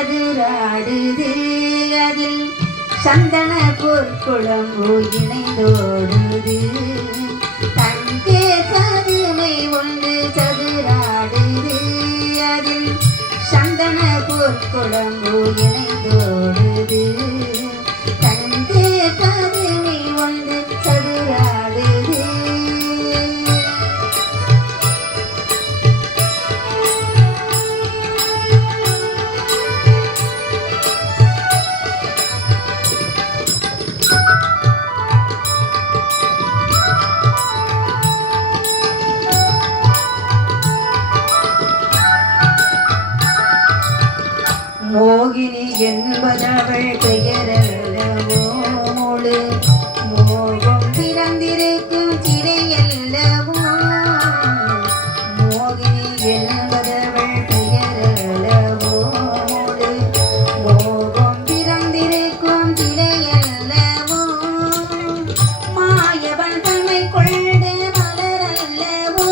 சதுராடுது அதில் சந்தன பொற்குழம்பு இணைந்தோடுது தங்கே பதுமை ஒன்று சதுராடுது அதில் சந்தன பொற்குழம்பு இணைந்தோடுது தங்கே பதுமை ஒன்று சதுராடுது மோகினி என்பதவள் பெயரல்லவோ முழு மோகம் திறந்திருக்கும் சிறையல்லவோ மோகினி என்பதவள் பெயரல்லவோ முழு மோகம் திறந்திருக்கும் சிறையல்லவோ மாயவன் தன்னை கொண்ட மலரல்லவோ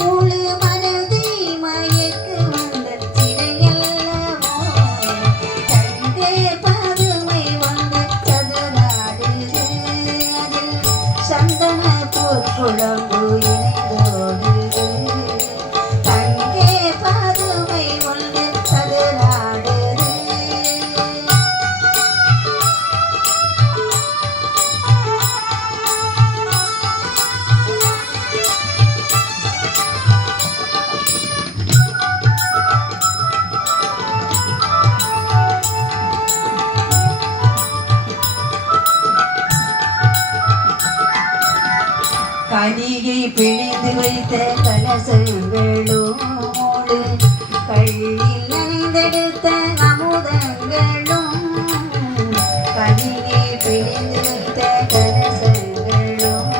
முழு மனதை மயக்கு வந்த சிறையல்லவோ பதுமை வந்து சதுராடுது அதில் சந்தன பொற்குழம்பு இணைந்தோடுது தங்கே பதுமை வந்து சதுராடுது கனியை பிழிந்து வைத்த கலசங்களோடு கள்ளில் நனைந்தெடுத்த அமுதங்களும் கனியை பிழிந்து வைத்த கலசங்களும்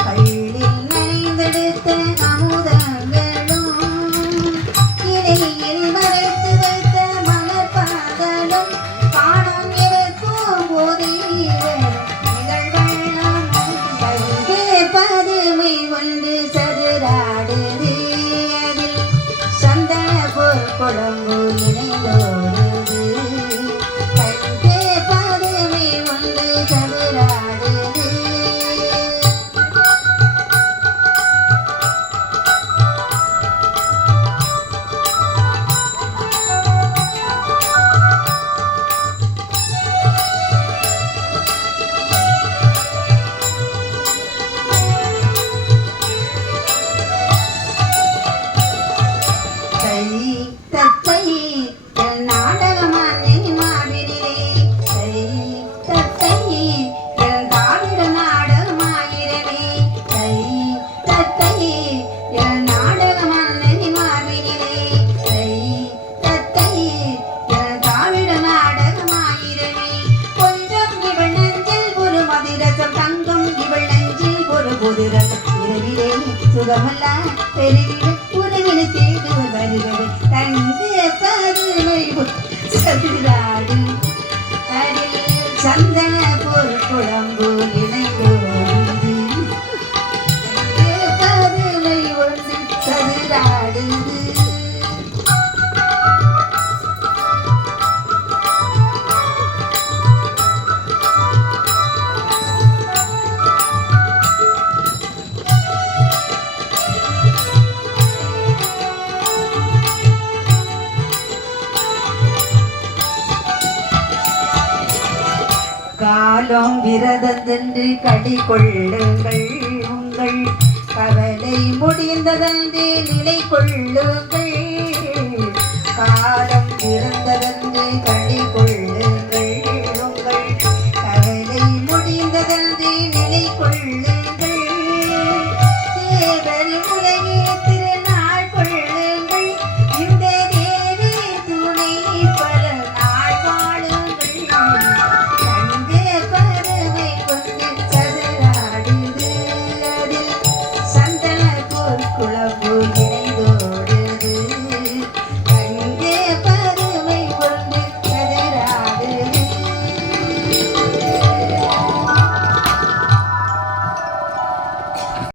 கள்ளில் நனைந்தெடுத்த அமுதங்களும் இடையில் மறைத்து வைத்த மலர்பாதலும் காணம் இருக்கும் போதே பதுமை ஒன்று சதுராடுது அதில் சந்தன பொற்குழம்பு இணைந்தோடுது தங்கே பதுமை ஒன்று சதுராடுது தத்தை நாடகமானே மாவிலே தத்தை தாவிட நாடகமாயிரவே தத்தை நாடகமானே மாவிலே தத்தை தாவிட நாடகமாயிரவே கொஞ்சம் இவள் நெஞ்சில் ஒரு மதிரசம் தங்கம் இவள் நெஞ்சில் ஒரு புதிரசம் இரவிலே சுகமல்ல பெருகிட உறவினை தேடுவர் வருகவே தங்கே பதுமை சதுராடு அதில் சந்தன பொற்குழம்பு இணைந்தோடுது தங்கே பதுமை ஒன்று சதுராடுது காலம் விரதந்தென்று கடி கொள்ளுங்கள் உங்கள் கவலை முடிந்ததென்று நிலை கொள்ளுங்கள்